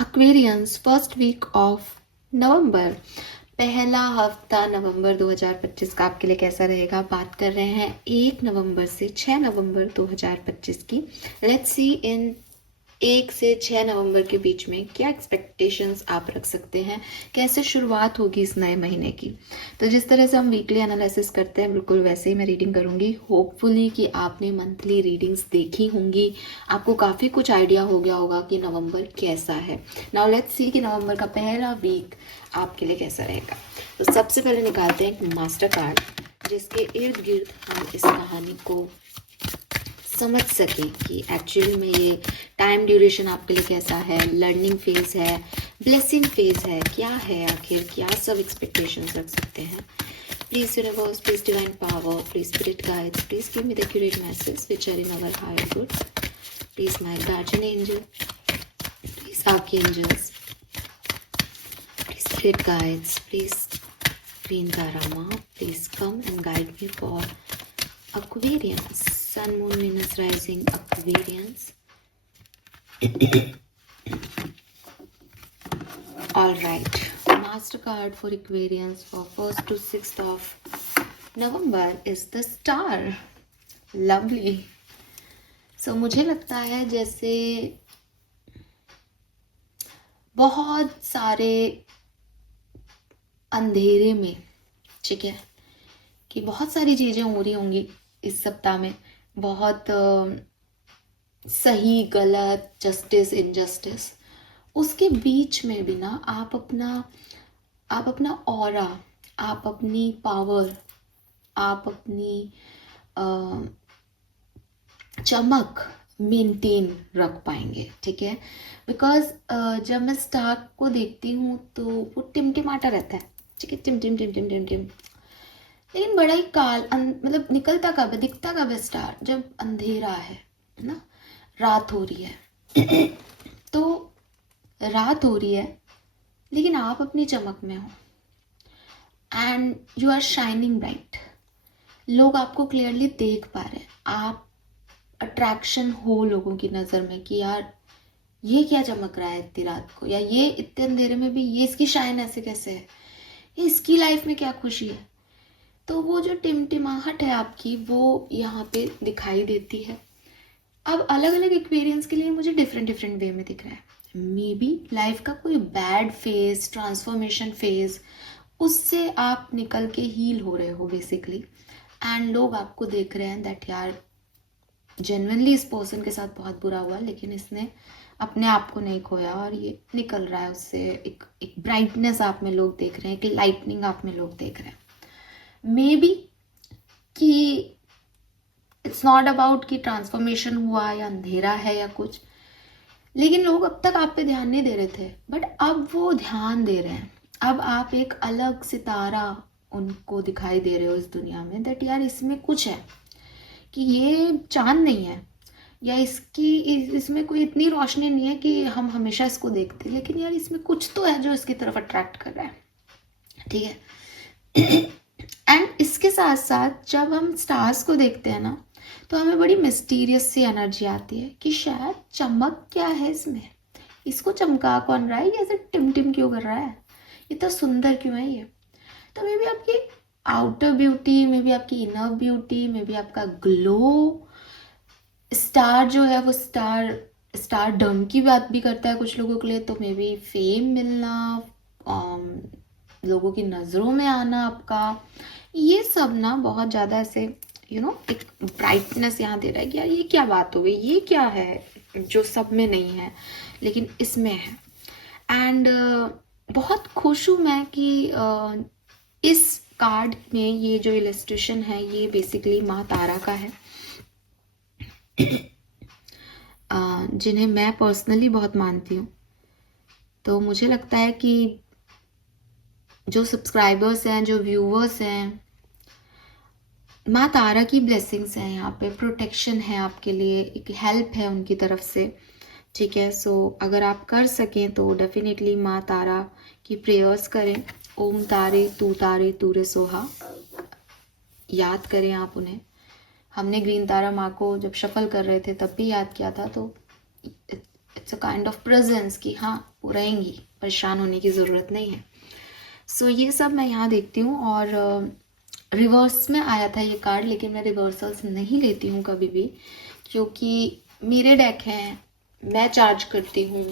Aquarians first week of November, पहला हफ्ता नवंबर 2025 का आपके लिए कैसा रहेगा। बात कर रहे हैं 1 नवंबर से 6 नवंबर 2025 की। लेट्स सी इन 1 से 6 नवंबर के बीच में क्या एक्सपेक्टेशंस आप रख सकते हैं, कैसे शुरुआत होगी इस नए महीने की। तो जिस तरह से हम वीकली एनालिसिस करते हैं बिल्कुल वैसे ही मैं रीडिंग करूंगी। होपफुली कि आपने मंथली रीडिंग्स देखी होंगी, आपको काफ़ी कुछ आइडिया हो गया होगा कि नवंबर कैसा है। नाउ लेट्स सी कि नवंबर का पहला वीक आपके लिए कैसा रहेगा। तो सबसे पहले निकालते हैं एक मास्टर कार्ड जिसके इर्द गिर्द हम इस कहानी को समझ सकें कि एक्चुअली में ये टाइम ड्यूरेशन आपके लिए कैसा है, लर्निंग फेज है, ब्लेसिंग फेज है, क्या है, आखिर क्या सब एक्सपेक्टेशंस रख सकते हैं। Please universe, please divine power, please spirit guides, please give me the accurate message which are in our higher good. Please my guardian angel, please archangels, please spirit guides, please green कारama, please come and guide me for Aquarius, Sun, Moon, Venus, Rising, Aquarians. All right, Master card for Aquarians for 1st to 6th of November is the Star. Lovely. So मुझे लगता है जैसे बहुत सारे अंधेरे में, ठीक है, कि बहुत सारी चीज़ें हो रही होंगी इस सप्ताह में, बहुत सही गलत, जस्टिस इनजस्टिस, उसके बीच में भी ना आप अपना ऑरा, आप अपनी पावर, आप अपनी चमक मेंटेन रख पाएंगे, ठीक है। बिकॉज जब मैं स्टार को देखती हूँ तो वो टिमटिमाता रहता है, ठीक है, टिम टिम टिम टिम टिम टिम, लेकिन बड़ा ही मतलब निकलता कब है, दिखता कब है स्टार, जब अंधेरा है ना, रात हो रही है। तो रात हो रही है लेकिन आप अपनी चमक में हो and you are shining bright. लोग आपको क्लियरली देख पा रहे हैं, आप अट्रैक्शन हो लोगों की नज़र में कि यार ये क्या चमक रहा है इतनी रात को, या ये इतने अंधेरे में भी ये इसकी शाइन ऐसे कैसे है, ये इसकी लाइफ में क्या खुशी है। तो वो जो टिमटिमाहट है आपकी वो यहाँ पे दिखाई देती है। अब अलग अलग एक्सपीरियंस के लिए मुझे डिफरेंट वे में दिख रहा है। मे बी लाइफ का कोई बैड फेज, ट्रांसफॉर्मेशन फेज, उससे आप निकल के हील हो रहे हो बेसिकली, एंड लोग आपको देख रहे हैं दैट यार जेन्युइनली इस पर्सन के साथ बहुत बुरा हुआ लेकिन इसने अपने आप को नहीं खोया और ये निकल रहा है उससे। एक ब्राइटनेस आप में लोग देख रहे हैं, एक लाइटनिंग आप में लोग देख रहे हैं। मे बी कि इट्स नॉट अबाउट कि ट्रांसफॉर्मेशन हुआ या अंधेरा है या कुछ, लेकिन लोग अब तक आप पे ध्यान नहीं दे रहे थे, बट अब वो ध्यान दे रहे हैं। अब आप एक अलग सितारा उनको दिखाई दे रहे हो इस दुनिया में, दैट यार इसमें कुछ है, कि ये चांद नहीं है या इसमें कोई इतनी रोशनी नहीं है कि हम हमेशा इसको देखते, लेकिन यार इसमें कुछ तो है जो इसकी तरफ अट्रैक्ट कर रहा है, ठीक है। एंड इसके साथ साथ जब हम स्टार्स को देखते हैं ना तो हमें बड़ी मिस्टीरियस सी एनर्जी आती है कि शायद चमक क्या है इसमें, इसको चमका कौन रहा है, ये ऐसे टिम टिम क्यों कर रहा है, इतना सुंदर क्यों है ये। तो मे बी आपकी आउटर ब्यूटी, मे बी आपकी इनर ब्यूटी, मे बी आपका ग्लो, स्टार जो है वो स्टार डम की बात भी करता है कुछ लोगों के लिए। तो मे बी फेम मिलना, लोगों की नज़रों में आना आपका, ये सब ना बहुत ज़्यादा ऐसे एक ब्राइटनेस यहाँ दे रहा है कि यार ये क्या बात हो गई, ये क्या है जो सब में नहीं है लेकिन इसमें है। एंड बहुत खुश हूँ मैं कि इस कार्ड में ये जो इलस्ट्रेशन है ये बेसिकली माँ तारा का है, जिन्हें मैं पर्सनली बहुत मानती हूँ। तो मुझे लगता है कि जो सब्सक्राइबर्स हैं, जो व्यूवर्स हैं, माँ तारा की ब्लेसिंग्स हैं यहाँ पे, प्रोटेक्शन है आपके लिए, एक हेल्प है उनकी तरफ से, ठीक है। सो अगर आप कर सकें तो डेफिनेटली माँ तारा की प्रेयर्स करें। ओम तारे तूरे सोहा याद करें आप उन्हें। हमने ग्रीन तारा माँ को जब शफल कर रहे थे तब भी याद किया था। तो it's a kind of presence कि हाँ वो रहेंगी, परेशान होने की ज़रूरत नहीं है। सो ये सब मैं यहाँ देखती हूँ। और रिवर्स में आया था ये कार्ड, लेकिन मैं रिवर्सल्स नहीं लेती हूँ कभी भी, क्योंकि मेरे डेक हैं, मैं चार्ज करती हूँ,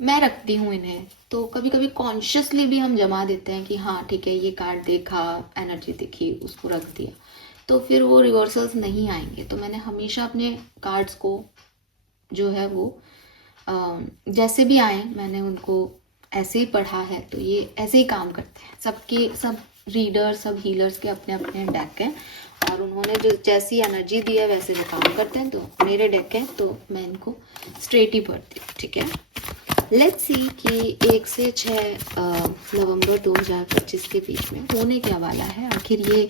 मैं रखती हूँ इन्हें। तो कभी कभी कॉन्शियसली भी हम जमा देते हैं कि हाँ ठीक है, ये कार्ड देखा, एनर्जी दिखी, उसको रख दिया, तो फिर वो रिवर्सल्स नहीं आएंगे। तो मैंने हमेशा अपने कार्ड्स को जो है वो जैसे भी आए मैंने उनको ऐसे ही पढ़ा है, तो ये ऐसे ही काम करते हैं। सबके सब रीडर्स, सब हीलर्स के अपने अपने डेक हैं, और उन्होंने जो जैसी एनर्जी दी है वैसे वो काम करते हैं। तो मेरे डेक हैं तो मैं इनको स्ट्रेट ही पढ़ती हूँ, ठीक है। लेट्स सी कि 1 से 6 नवंबर 2025 के बीच में होने क्या वाला है। आखिर ये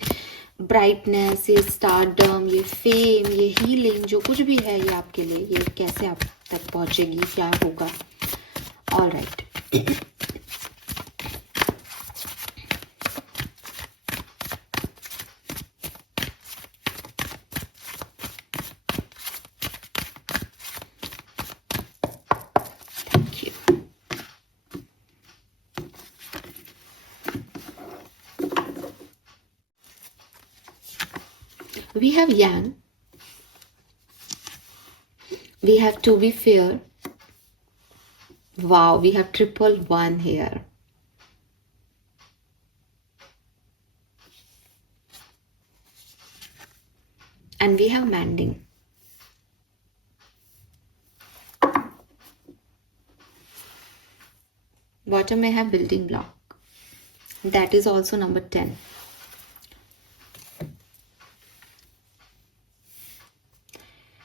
ब्राइटनेस, ये स्टारडम, ये फेम, ये हीलिंग, जो कुछ भी है ये आपके लिए, ये कैसे आप तक पहुंचेगी, क्या होगा। All right, thank you. We have Yang, we have to be fair. Wow, we have 111 here. And we have mending. Bottom may have building block. That is also number 10.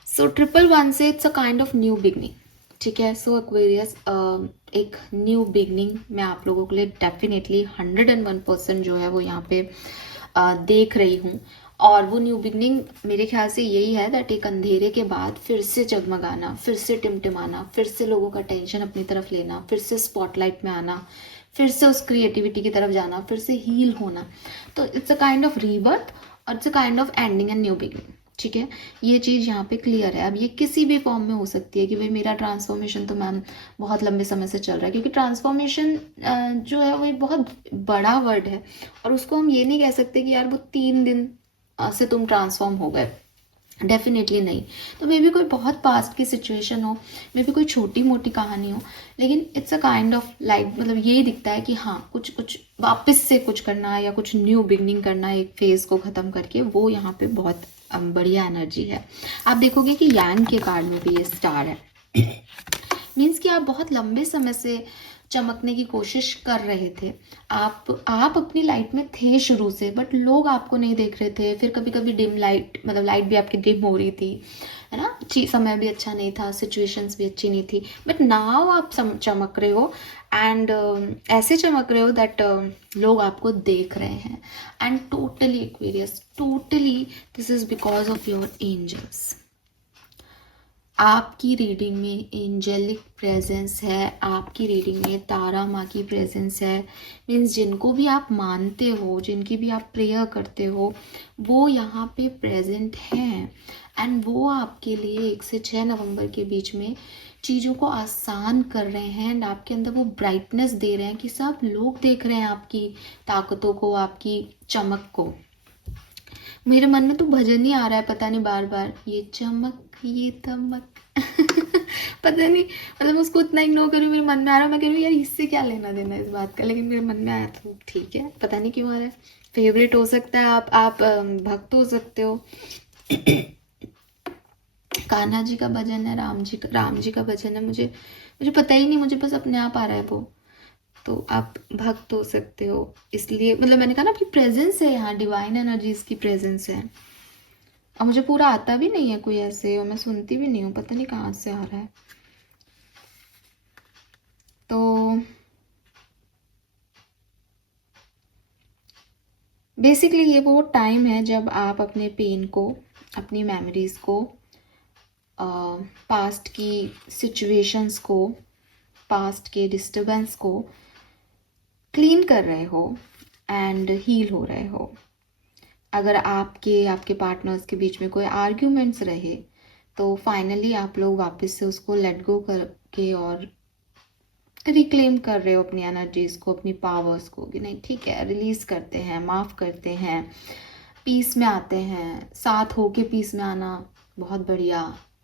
So 111 से it's a kind of new beginning, ठीक है। सो Aquarius, एक new beginning मैं आप लोगों के लिए definitely 101% जो है वो यहाँ पे देख रही हूँ। और वो न्यू बिगनिंग मेरे ख्याल से यही है दैट एक अंधेरे के बाद फिर से जगमगाना, फिर से टिमटिमाना, फिर से लोगों का टेंशन अपनी तरफ लेना, फिर से स्पॉटलाइट में आना, फिर से उस क्रिएटिविटी की तरफ जाना, फिर से हील होना। तो it's a kind of rebirth और it's a kind of ending and new beginning, ठीक है। ये चीज़ यहाँ पे क्लियर है। अब ये किसी भी फॉर्म में हो सकती है कि भाई मेरा ट्रांसफॉर्मेशन तो मैम बहुत लंबे समय से चल रहा है, क्योंकि ट्रांसफॉर्मेशन जो है वो एक बहुत बड़ा वर्ड है, और उसको हम ये नहीं कह सकते कि यार वो 3 दिन से तुम ट्रांसफॉर्म हो गए, डेफिनेटली नहीं। तो मे बी कोई बहुत पास्ट की सिचुएशन हो, मे बी कोई छोटी मोटी कहानी हो, लेकिन it's a kind of like, मतलब यही दिखता है कि हाँ कुछ कुछ वापस से कुछ करना या कुछ न्यू बिगनिंग करना, एक फेज को ख़त्म करके, वो यहाँ पे बहुत बढ़िया एनर्जी है। आप देखोगे कि यांग के कार्ड में भी ये स्टार है, मीन्स कि आप बहुत लंबे समय से चमकने की कोशिश कर रहे थे। आप अपनी लाइट में थे शुरू से, बट लोग आपको नहीं देख रहे थे। फिर कभी कभी डिम लाइट, मतलब लाइट भी आपकी डिम हो रही थी, है ना, समय भी अच्छा नहीं था, सिचुएशंस भी अच्छी नहीं थी, बट नाउ आप चमक रहे हो, एंड ऐसे चमक रहे हो दैट लोग आपको देख रहे हैं। And totally Aquarius, totally this is because of your angels. आपकी रीडिंग में एंजेलिक प्रेजेंस है, आपकी रीडिंग में तारा माँ की प्रेजेंस है। मीन्स जिनको भी आप मानते हो, जिनकी भी आप प्रेयर करते हो, वो यहाँ पे प्रेजेंट हैं, एंड वो आपके लिए 1 से 6 नवंबर के बीच में चीज़ों को आसान कर रहे हैं, एंड आपके अंदर वो ब्राइटनेस दे रहे हैं कि सब लोग देख रहे हैं आपकी ताकतों को, आपकी चमक को। मेरे मन में तो भजन ही आ रहा है, पता नहीं बार बार, ये चमक ये तमक पता नहीं, मतलब उसको उतना इग्नोर करूँ, मेरे मन में आ रहा है, मैं कह रही हूँ यार इससे क्या लेना देना इस बात का, लेकिन मेरे मन में आया तो ठीक है, पता नहीं क्यों आ रहा है। फेवरेट हो सकता है, आप भक्त हो सकते हो। कान्हा जी का भजन है, राम जी का भजन है, मुझे पता ही नहीं, मुझे बस अपने आप आ रहा है वो। तो आप भक्त हो सकते हो, इसलिए मतलब मैंने कहा ना आपकी प्रेजेंस है यहाँ, डिवाइन एनर्जीज की प्रेजेंस है। और मुझे पूरा आता भी नहीं है कोई ऐसे, और मैं सुनती भी नहीं हूँ, पता नहीं कहाँ से आ रहा है। तो बेसिकली ये वो टाइम है जब आप अपने पेन को, अपनी मेमोरीज को, पास्ट की सिचुएशंस को, पास्ट के डिस्टर्बेंस को क्लीन कर रहे हो एंड हील हो रहे हो। अगर आपके पार्टनर्स के बीच में कोई आर्ग्यूमेंट्स रहे, तो फाइनली आप लोग वापस से उसको लेट गो करके और रिक्लेम कर रहे हो अपनी एनर्जीज को, अपनी पावर्स को, कि नहीं ठीक है, रिलीज करते हैं, माफ़ करते हैं, पीस में आते हैं। साथ होके पीस में आना बहुत बढ़िया,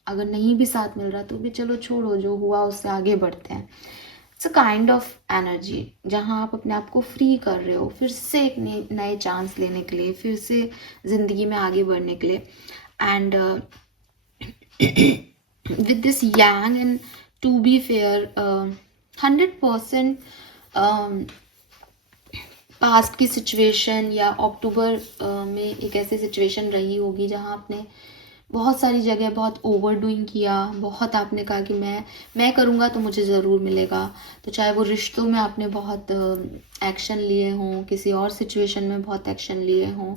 अगर नहीं भी साथ मिल रहा तो भी चलो छोड़ो, जो हुआ उससे आगे बढ़ते हैं। It's a kind of energy जहाँ आप अपने आप को फ्री कर रहे हो फिर से एक नए चांस लेने के लिए, फिर से ज़िंदगी में आगे बढ़ने के लिए। And with this yang, and to be fair, 100% past की सिचुएशन या अक्टूबर में एक ऐसी सिचुएशन रही होगी जहाँ आपने बहुत सारी जगह बहुत ओवर डूइंग किया, बहुत आपने कहा कि मैं करूँगा तो मुझे ज़रूर मिलेगा। तो चाहे वो रिश्तों में आपने बहुत एक्शन लिए हों, किसी और सिचुएशन में बहुत एक्शन लिए हों,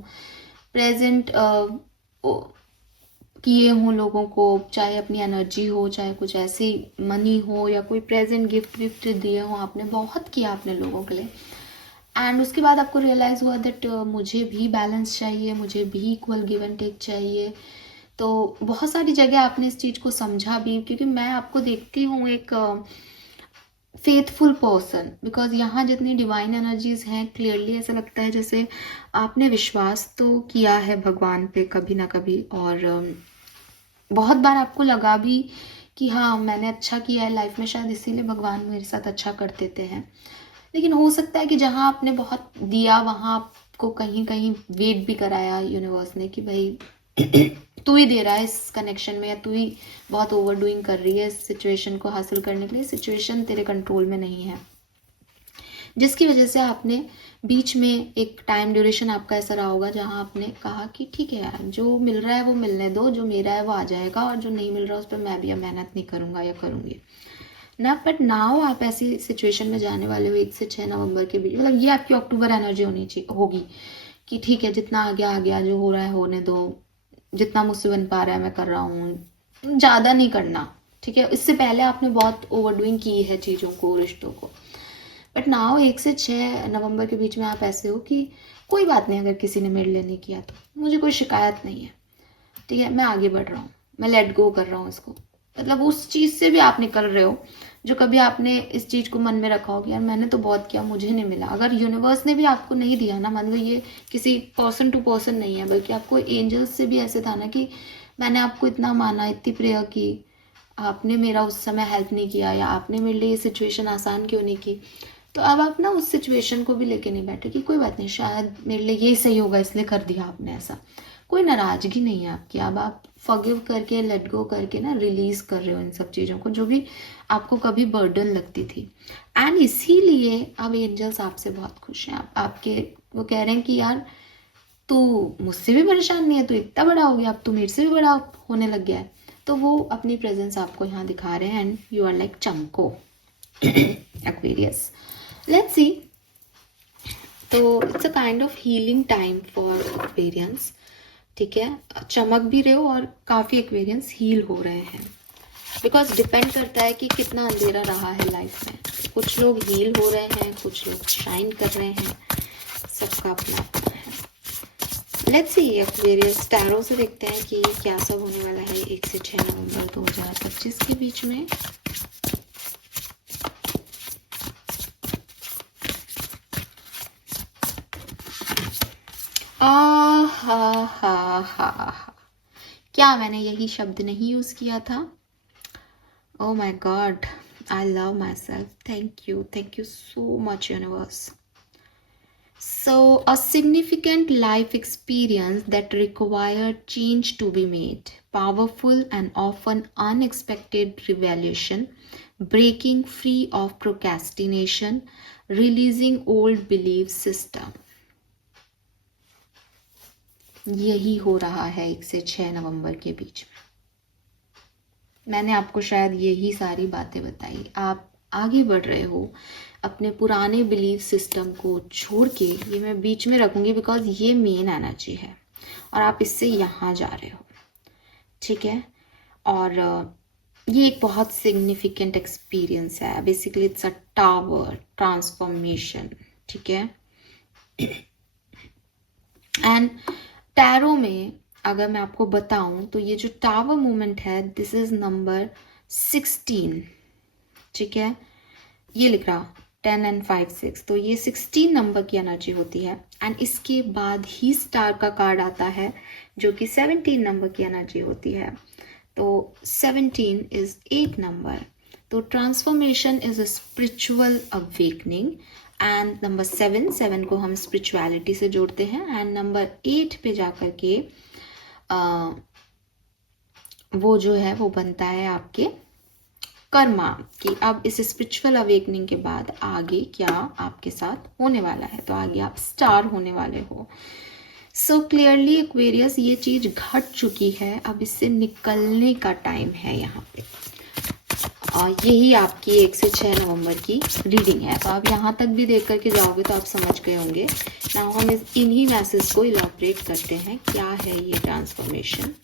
प्रेजेंट किए हों लोगों को, चाहे अपनी एनर्जी हो, चाहे कुछ ऐसी मनी हो, या कोई प्रेजेंट गिफ्ट विफ्ट दिए हों, आपने बहुत किया अपने लोगों के लिए। एंड उसके बाद आपको रियलाइज़ हुआ दैट मुझे भी बैलेंस चाहिए, मुझे भी इक्वल गिव एंड टेक चाहिए। तो बहुत सारी जगह आपने इस चीज़ को समझा भी, क्योंकि मैं आपको देखती हूँ एक फेथफुल पर्सन, बिकॉज यहाँ जितनी डिवाइन एनर्जीज हैं, क्लियरली ऐसा लगता है जैसे आपने विश्वास तो किया है भगवान पे कभी ना कभी, और बहुत बार आपको लगा भी कि हाँ मैंने अच्छा किया है लाइफ में, शायद इसीलिए भगवान मेरे साथ अच्छा कर देते हैं। लेकिन हो सकता है कि जहाँ आपने बहुत दिया वहाँ आपको कहीं कहीं वेट भी कराया यूनिवर्स ने, कि भाई तू ही दे रहा है इस कनेक्शन में, या तू ही बहुत ओवर डूइंग कर रही है इस सिचुएशन को हासिल करने के लिए, सिचुएशन तेरे कंट्रोल में नहीं है। जिसकी वजह से आपने बीच में एक टाइम ड्यूरेशन आपका ऐसा रहा होगा जहाँ आपने कहा कि ठीक है यार, जो मिल रहा है वो मिलने दो, जो मेरा है वो आ जाएगा, और जो नहीं मिल रहा उस पर मैं भी अब मेहनत नहीं करूँगा या करूँगी ना। बट नाउ आप ऐसी सिचुएशन में जाने वाले हो 1 से 6 नवंबर के बीच, मतलब ये आपकी अक्टूबर एनर्जी होनी चाहिए होगी कि ठीक है जितना आ गया, जो हो रहा है होने दो, जितना मुझसे बन पा रहा है मैं कर रहा हूँ, ज़्यादा नहीं करना। ठीक है, इससे पहले आपने बहुत ओवरडूइंग की है चीज़ों को, रिश्तों को। बट नाउ 1 से 6 नवंबर के बीच में आप ऐसे हो कि कोई बात नहीं, अगर किसी ने मेरे लिए नहीं किया तो मुझे कोई शिकायत नहीं है। ठीक है, मैं आगे बढ़ रहा हूँ, मैं लेट गो कर रहा हूँ इसको। मतलब उस चीज़ से भी आप निकल रहे हो जो कभी आपने इस चीज़ को मन में रखा हो कि यार मैंने तो बहुत किया, मुझे नहीं मिला। अगर यूनिवर्स ने भी आपको नहीं दिया ना, मान लो ये किसी पर्सन टू पर्सन नहीं है, बल्कि आपको एंजल्स से भी ऐसे था ना कि मैंने आपको इतना माना, इतनी प्रेयर की, आपने मेरा उस समय हेल्प नहीं किया, या आपने मेरे लिए ये सिचुएशन आसान क्यों नहीं की। तो अब आप ना उस सिचुएशन को भी लेके नहीं बैठे कि कोई बात नहीं, शायद मेरे लिए ये सही होगा इसलिए कर दिया आपने ऐसा। कोई नाराजगी नहीं है आपकी, अब आप फॉरगिव करके, लेट गो करके ना रिलीज कर रहे हो इन सब चीज़ों को जो भी आपको कभी बर्डन लगती थी। एंड इसीलिए अब एंजल्स आपसे बहुत खुश हैं। आपके वो कह रहे हैं कि यार तू मुझसे भी परेशान नहीं है, तू इतना बड़ा हो गया, अब तू मेरे से भी बड़ा होने लग गया है। तो वो अपनी प्रेजेंस आपको यहाँ दिखा रहे हैं, एंड यू आर लाइक चमको एक्वेरियस। Let's see. तो it's a kind of healing time for Aquarians. ठीक है, चमक भी रहे हो और काफ़ी एक्वेरियंस हील हो रहे हैं, बिकॉज डिपेंड करता है कि कितना अंधेरा रहा है लाइफ में। कुछ लोग हील हो रहे हैं, कुछ लोग शाइन कर रहे हैं, सबका अपना अपना है। लेट्स सी एक्वेरियस, टैरो से देखते हैं कि क्या सब होने वाला है 1 से 6 नवंबर 2025 के बीच में। क्या मैंने यही शब्द नहीं यूज़ किया था? Oh my God, I love myself. Thank you so much, universe. So, a significant life experience that required change to be made, powerful and often unexpected revelation, breaking free of procrastination, releasing old belief system. यही हो रहा है 1 से 6 नवंबर के बीच में। मैंने आपको शायद यही सारी बातें बताई। आप आगे बढ़ रहे हो अपने पुराने बिलीफ सिस्टम को छोड़ के, ये मैं बीच में रखूँगी बिकॉज ये मेन एनर्जी है, और आप इससे यहाँ जा रहे हो। ठीक है, और ये एक बहुत सिग्निफिकेंट एक्सपीरियंस है। Basically it's a tower transformation. ठीक है, एंड टैरो में अगर मैं आपको बताऊं तो ये जो टावर मूवमेंट है, दिस इज नंबर 16। ठीक है, ये लिख रहा 10 and 5 6, तो ये 16 नंबर की एनर्जी होती है। एंड इसके बाद ही स्टार का कार्ड आता है जो कि 17 नंबर की एनर्जी होती है। तो 17 इज 8 नंबर। तो transformation is a spiritual awakening. And number 7 को हम स्पिरिचुअलिटी से जोड़ते हैं। एंड नंबर 8 पे जाकर के वो जो है वो बनता है आपके कर्मा कि अब इस स्पिरिचुअल अवेकनिंग के बाद आगे क्या आपके साथ होने वाला है। तो आगे आप स्टार होने वाले हो। सो क्लियरली एक्वेरियस ये चीज घट चुकी है, अब इससे निकलने का टाइम है यहाँ पे। और यही आपकी 1 से 6 नवंबर की रीडिंग है। तो आप यहाँ तक भी देख करके जाओगे तो आप समझ गए होंगे। नाउ हम इन्हीं मैसेज को इलैबोरेट करते हैं, क्या है ये ट्रांसफॉर्मेशन।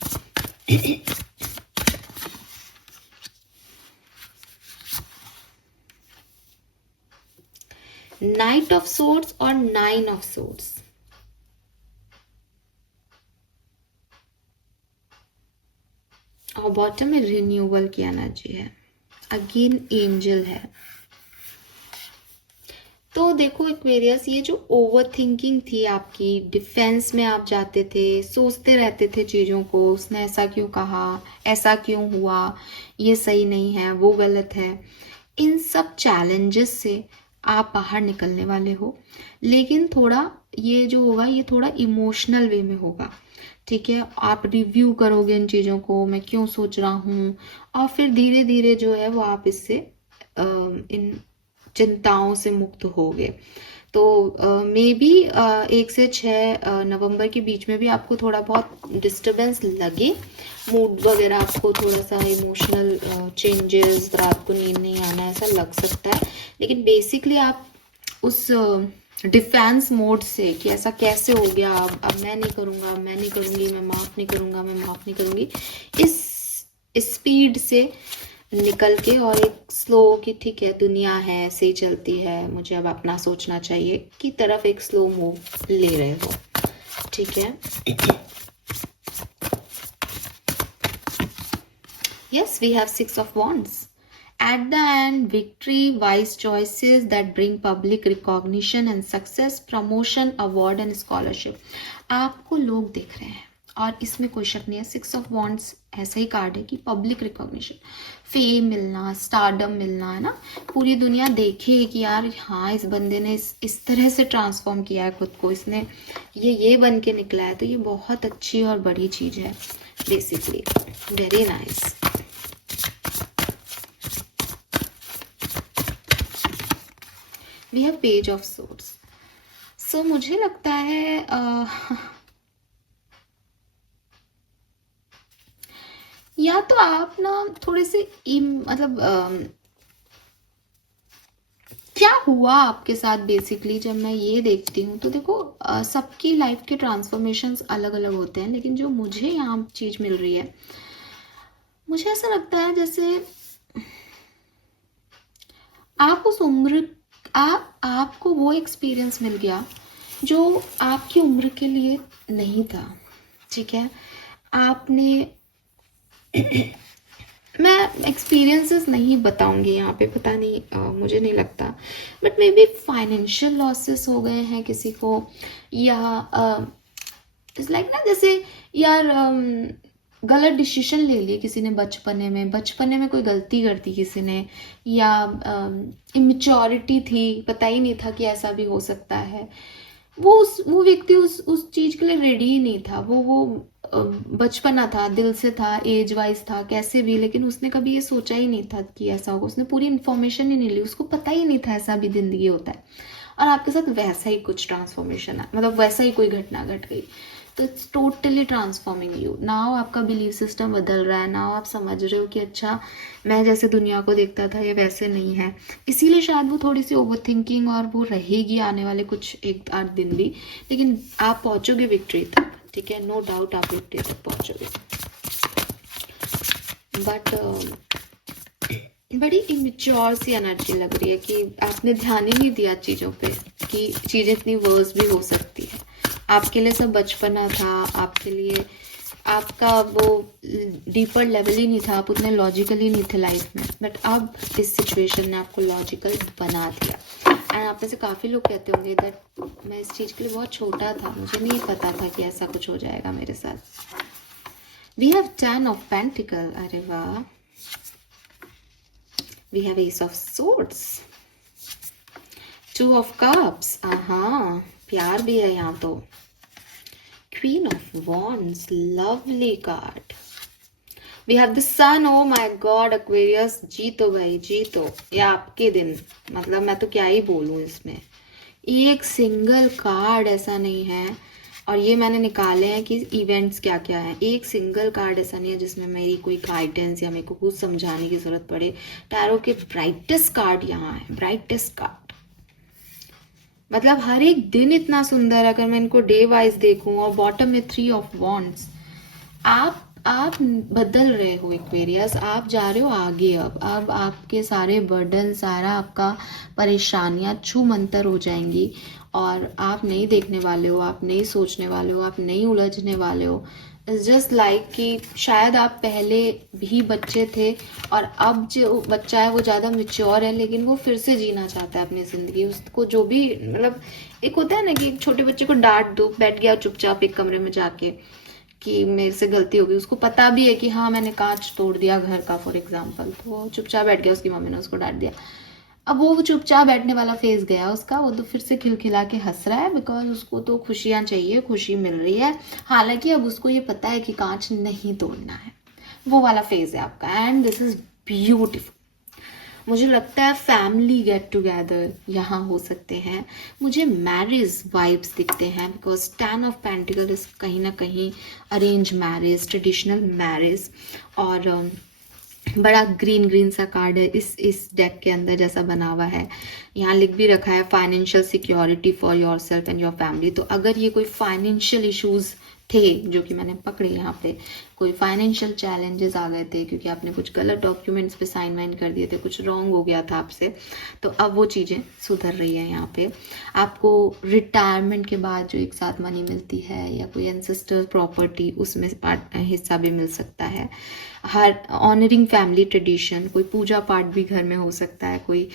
नाइट ऑफ सोर्ड्स और 9 ऑफ सोर्ड्स। और बॉटम में रिन्यूअल की एनर्जी है। अगेन एंजल है। तो देखो एक्वेरियस, ये जो ओवर थिंकिंग थी आपकी, डिफेंस में आप जाते थे, सोचते रहते थे चीज़ों को, उसने ऐसा क्यों कहा, ऐसा क्यों हुआ, ये सही नहीं है, वो गलत है, इन सब चैलेंजेस से आप बाहर निकलने वाले हो। लेकिन थोड़ा ये जो होगा ये थोड़ा इमोशनल वे में होगा, ठीक है। आप रिव्यू करोगे इन चीज़ों को, मैं क्यों सोच रहा हूँ, और फिर धीरे धीरे जो है वो आप इससे इन चिंताओं से मुक्त होगे। तो मे बी 1 से 6 नवंबर के बीच में भी आपको थोड़ा बहुत डिस्टर्बेंस लगे, मूड वगैरह आपको थोड़ा सा इमोशनल चेंजेस, रात को नींद नहीं आना, ऐसा लग सकता है। लेकिन बेसिकली आप उस डिफेंस मोड से कि ऐसा कैसे हो गया, अब मैं नहीं करूँगा, मैं नहीं करूँगी, मैं माफ़ नहीं करूँगा, मैं माफ़ नहीं करूँगी, इस स्पीड से निकल के और एक स्लो कि ठीक है दुनिया है ऐसे ही चलती है, मुझे अब अपना सोचना चाहिए की तरफ एक स्लो मूव ले रहे हो, ठीक है। Yes, we have 6 of Wands. At the end, victory, wise choices that bring public recognition and success, promotion, award and scholarship. आपको लोग देख रहे हैं और इसमें कोई शक नहीं है। 6 of Wands ऐसा ही कार्ड है कि पब्लिक रिकॉग्निशन, फेम मिलना, स्टारडम मिलना, है ना, पूरी दुनिया देखे कि यार हाँ इस बंदे ने इस तरह से ट्रांसफॉर्म किया है खुद को, इसने ये बन के निकला है। तो ये बहुत अच्छी और बड़ी चीज़ है basically. Very nice. We have page of swords. So मुझे लगता है या तो आप ना थोड़े से मतलब क्या हुआ आपके साथ बेसिकली, जब मैं ये देखती हूँ तो देखो सबकी लाइफ के ट्रांसफॉर्मेशंस अलग अलग होते हैं। लेकिन जो मुझे यहाँ चीज़ मिल रही है, मुझे ऐसा लगता है जैसे आप उस उम्र आपको वो एक्सपीरियंस मिल गया जो आपकी उम्र के लिए नहीं था, ठीक है। आपने मैं एक्सपीरियंसेस नहीं बताऊंगी यहाँ पे, पता नहीं मुझे नहीं लगता, but may be financial losses हो गए हैं किसी को, या इट्स लाइक ना जैसे यार गलत डिसीजन ले लिए किसी ने बचपने में कोई गलती कर दी किसी ने, या इमेच्योरिटी थी, पता ही नहीं था कि ऐसा भी हो सकता है। वो व्यक्ति उस चीज़ के लिए रेडी ही नहीं था। वो बचपना था, दिल से था, एज वाइज था, कैसे भी, लेकिन उसने कभी ये सोचा ही नहीं था कि ऐसा होगा। उसने पूरी इन्फॉर्मेशन ही नहीं ली, उसको पता ही नहीं था ऐसा भी जिंदगी होता है। और आपके साथ वैसा ही कुछ ट्रांसफॉर्मेशन है, मतलब वैसा ही कोई घटना घट गई। तो it's totally transforming you. Now आपका बिलीफ सिस्टम बदल रहा है। नाउ आप समझ रहे हो कि अच्छा मैं जैसे दुनिया को देखता था ये वैसे नहीं है। इसीलिए शायद वो थोड़ी सी ओवर थिंकिंग और वो रहेगी आने वाले कुछ 1-8 दिन भी, लेकिन आप पहुंचोगे विक्ट्री तक, ठीक है, नो डाउट आप विक्ट्री तक पहुंचोगे। बट बड़ी इमेच्योर सी एनर्जी लग रही है कि आपने ध्यान ही नहीं दिया चीज़ों पे कि चीज़ें इतनी वर्स भी हो सकती है। आपके लिए सब बचपना था, आपके लिए आपका वो डीपर लेवल ही नहीं था, आप उतने लॉजिकली नहीं थे लाइफ में, बट अब इस सिचुएशन ने आपको लॉजिकल बना दिया। एंड आप में से काफ़ी लोग कहते होंगे दैट मैं इस चीज़ के लिए बहुत छोटा था, मुझे नहीं पता था कि ऐसा कुछ हो जाएगा मेरे साथ। वी हैव 10 ऑफ पेंटिकल, अरे वाह। We have ace of swords, 2 of cups, हाँ प्यार भी है यहाँ तो। Queen of Wands, lovely card. We have the Sun, oh my God, Aquarius, जीतो भाई जीतो, ये आपके दिन, मतलब मैं तो क्या ही बोलूँ इसमें। एक सिंगल कार्ड ऐसा नहीं है, और ये मैंने निकाले हैं कि इवेंट्स क्या क्या हैं। एक सिंगल कार्ड ऐसा नहीं है जिसमें मेरी कोई गाइडेंस या मेरे को कुछ समझाने की जरूरत पड़े। टैरो के ब्राइटेस्ट कार्ड यहाँ है, ब्राइटेस्ट कार्ड, मतलब हर एक दिन इतना सुंदर है। अगर मैं इनको डे वाइज देखूं, और बॉटम में 3 ऑफ वॉन्ड्स, आप बदल रहे हो एक्वेरियस, आप जा रहे हो आगे। अब आपके सारे बर्डन, सारा आपका परेशानियां छू मंतर हो जाएंगी, और आप नहीं देखने वाले हो, आप नहीं सोचने वाले हो, आप नहीं उलझने वाले हो। इट्स जस्ट लाइक कि शायद आप पहले भी बच्चे थे, और अब जो बच्चा है वो ज़्यादा मेच्योर है, लेकिन वो फिर से जीना चाहता है अपनी ज़िंदगी। उसको जो भी, मतलब एक होता है ना कि एक छोटे बच्चे को डांट दो, बैठ गया चुपचाप एक कमरे में जाके कि मेरे से गलती हो गई, उसको पता भी है कि हाँ मैंने कांच तोड़ दिया घर का फॉर एग्जाम्पल, तो वो चुपचाप बैठ गया, उसकी मम्मी ने उसको डांट दिया। अब वो चुपचाप बैठने वाला फेज गया उसका, वो तो फिर से खिलखिला के हंस रहा है, बिकॉज उसको तो खुशियां चाहिए, खुशी मिल रही है। हालांकि अब उसको ये पता है कि कांच नहीं तोड़ना है, वो वाला फेज है आपका, एंड दिस इज ब्यूटिफुल। मुझे लगता है फैमिली गेट टुगेदर यहाँ हो सकते हैं, मुझे मैरिज वाइब्स दिखते हैं, बिकॉज 10 ऑफ पेंटिकल इज कहीं ना कहीं अरेंज मैरिज, ट्रेडिशनल मैरिज। और बड़ा ग्रीन ग्रीन सा कार्ड है इस डेक के अंदर जैसा बना हुआ है। यहाँ लिख भी रखा है financial security for your self and your family. तो अगर ये कोई फाइनेंशियल इश्यूज थे जो कि मैंने पकड़े, यहाँ पे कोई फाइनेंशियल चैलेंजेस आ गए थे क्योंकि आपने कुछ गलत डॉक्यूमेंट्स पे साइन वाइन कर दिए थे, कुछ रॉन्ग हो गया था आपसे, तो अब वो चीज़ें सुधर रही है। यहाँ पे आपको रिटायरमेंट के बाद जो एक साथ मनी मिलती है, या कोई एंसेस्टर प्रॉपर्टी उसमें हिस्सा भी मिल सकता है। हर ऑनरिंग फैमिली ट्रेडिशन, कोई पूजा पाठ भी घर में हो सकता है, कोई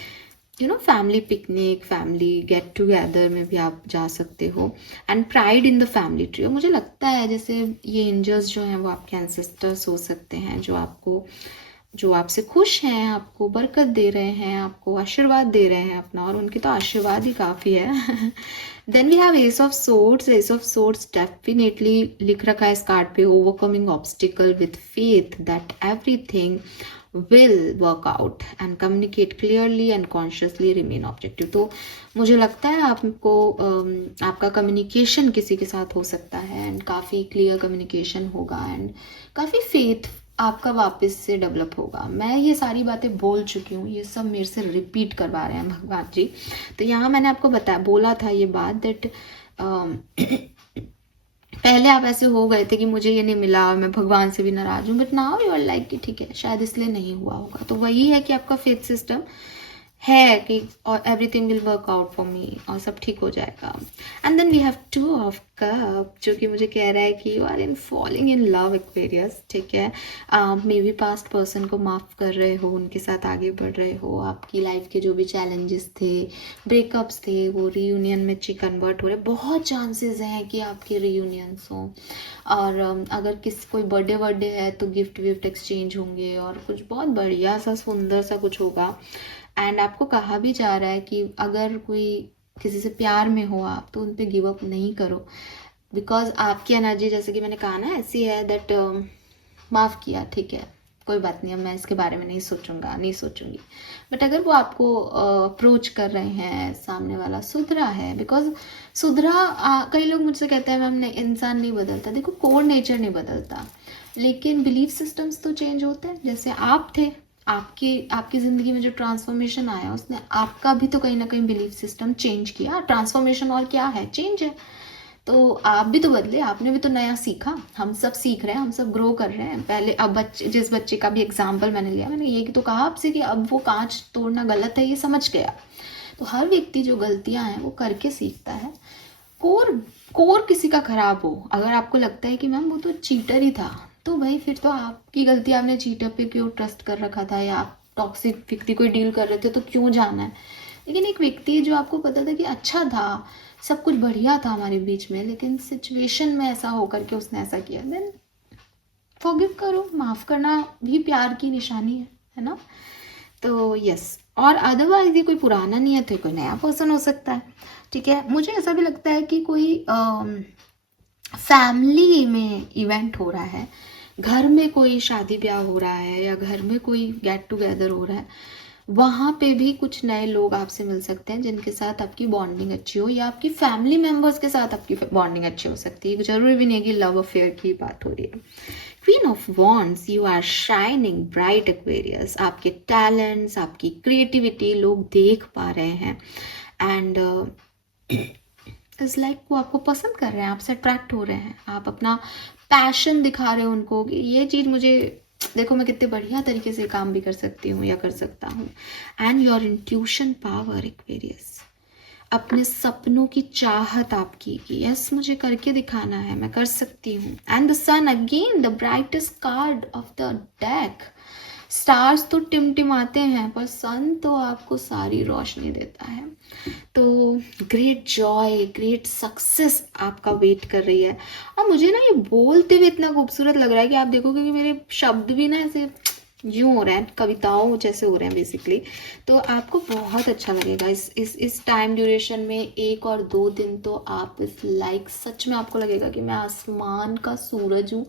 family picnic, family get together में भी आप जा सकते हो। And pride in the family tree, मुझे लगता है जैसे ये एंजल्स जो हैं वो आपके एंसेस्टर्स हो सकते हैं, जो आपसे खुश हैं, आपको बरकत दे रहे हैं, आपको आशीर्वाद दे रहे हैं अपना, और उनकी तो आशीर्वाद ही काफ़ी है। Then we have ace of swords. Ace of swords definitely लिख रखा है इस कार्ड पे, overcoming obstacle with faith that everything will work out and communicate clearly and consciously remain objective। तो मुझे लगता है आपको आपका कम्युनिकेशन किसी के साथ हो सकता है, एंड काफ़ी क्लियर कम्युनिकेशन होगा, एंड काफ़ी फेथ आपका वापस से डेवलप होगा। मैं ये सारी बातें बोल चुकी हूँ, ये सब मेरे से रिपीट करवा रहे हैं भगवान जी। तो यहाँ मैंने आपको बोला था ये बात दैट पहले आप ऐसे हो गए थे कि मुझे ये नहीं मिला, मैं भगवान से भी नाराज हूँ, but now you are like कि ठीक है शायद इसलिए नहीं हुआ होगा। तो वही है कि आपका फेथ सिस्टम है कि और everything will work out for me, और सब ठीक हो जाएगा। And then we have 2 of cup, जो कि मुझे कह रहा है कि you are in falling in love Aquarius, ठीक है। मे बी पास्ट पर्सन को माफ़ कर रहे हो, उनके साथ आगे बढ़ रहे हो, आपकी लाइफ के जो भी चैलेंजेस थे, ब्रेकअप्स थे, वो रीयूनियन में कन्वर्ट हो रहे। बहुत चांसेस हैं कि आपके रीयूनियंस हों, और अगर कोई बर्थडे है तो गिफ्ट विफ्ट एक्सचेंज होंगे, और कुछ बहुत बढ़िया सा सुंदर सा कुछ होगा। एंड आपको कहा भी जा रहा है कि अगर कोई किसी से प्यार में हो आप, तो उन पे गिव अप नहीं करो, बिकॉज आपकी एनर्जी जैसे कि मैंने कहा ना ऐसी है दैट माफ़ किया ठीक है कोई बात नहीं, अब मैं इसके बारे में नहीं सोचूंगी। बट अगर वो आपको अप्रोच कर रहे हैं, सामने वाला सुधरा है, बिकॉज कई लोग मुझसे कहते हैं मैम इंसान नहीं बदलता। देखो कोर नेचर नहीं बदलता, लेकिन बिलीफ सिस्टम्स तो चेंज होते हैं। जैसे आप थे, आपकी ज़िंदगी में जो ट्रांसफॉर्मेशन आया उसने आपका भी तो कहीं ना कहीं बिलीफ सिस्टम चेंज किया। ट्रांसफॉर्मेशन और क्या है, चेंज है। तो आप भी तो बदले, आपने भी तो नया सीखा। हम सब सीख रहे हैं, हम सब ग्रो कर रहे हैं। पहले अब जिस बच्चे का भी एग्जाम्पल मैंने लिया, मैंने ये तो कहा आपसे कि अब वो कांच तोड़ना गलत है, ये समझ गया। तो हर व्यक्ति जो गलतियां हैं वो करके सीखता है। कोर कोर किसी का खराब हो, अगर आपको लगता है कि मैम वो तो चीटर ही था, तो भाई फिर तो आपकी गलती, आपने चीटर पे क्यों ट्रस्ट कर रखा था, या आप टॉक्सिक व्यक्ति कोई डील कर रहे थे तो क्यों जाना है। लेकिन एक व्यक्ति जो आपको पता था कि अच्छा था, सब कुछ बढ़िया था हमारे बीच में, लेकिन सिचुएशन में ऐसा होकर के उसने ऐसा किया, देन फॉरगिव करो। माफ़ करना भी प्यार की निशानी है ना। तो यस, और अदरवाइज ये कोई पुराना नहीं है, तो कोई नया पर्सन हो सकता है, ठीक है। मुझे ऐसा भी लगता है कि कोई फैमिली में इवेंट हो रहा है, घर में कोई शादी ब्याह हो रहा है, या घर में कोई गेट टुगेदर हो रहा है, वहाँ पे भी कुछ नए लोग आपसे मिल सकते हैं जिनके साथ आपकी बॉन्डिंग अच्छी हो, या आपकी फैमिली मेम्बर्स के साथ आपकी बॉन्डिंग अच्छी हो सकती है। जरूरी भी नहीं है कि लव अफेयर की बात हो रही है। Queen of wands, you are shining bright Aquarius. आपके टैलेंट्स, आपकी क्रिएटिविटी लोग देख पा रहे हैं, एंड इट्स लाइक वो आपको पसंद कर रहे हैं, आपसे अट्रैक्ट हो रहे हैं, आप अपना पैशन दिखा रहे हो उनको कि ये चीज़ मुझे, देखो मैं कितने बढ़िया तरीके से काम भी कर सकती हूँ या कर सकता हूँ। And your intuition power Aquarius, अपने सपनों की चाहत आपकी कि यस मुझे करके दिखाना है, मैं कर सकती हूँ। And the sun again, the brightest card of the deck. Stars तो टिमटिमाते हैं, पर सन तो आपको सारी रोशनी देता है। तो ग्रेट जॉय, ग्रेट सक्सेस आपका वेट कर रही है। और मुझे ना ये बोलते हुए इतना खूबसूरत लग रहा है कि आप देखोगे कि मेरे शब्द भी ना ऐसे यूँ हो रहे हैं, कविताओं जैसे हो रहे हैं बेसिकली। तो आपको बहुत अच्छा लगेगा इस टाइम ड्यूरेशन में। 1 और 2 दिन तो आप इस लाइक सच में आपको लगेगा कि मैं आसमान का सूरज हूँ,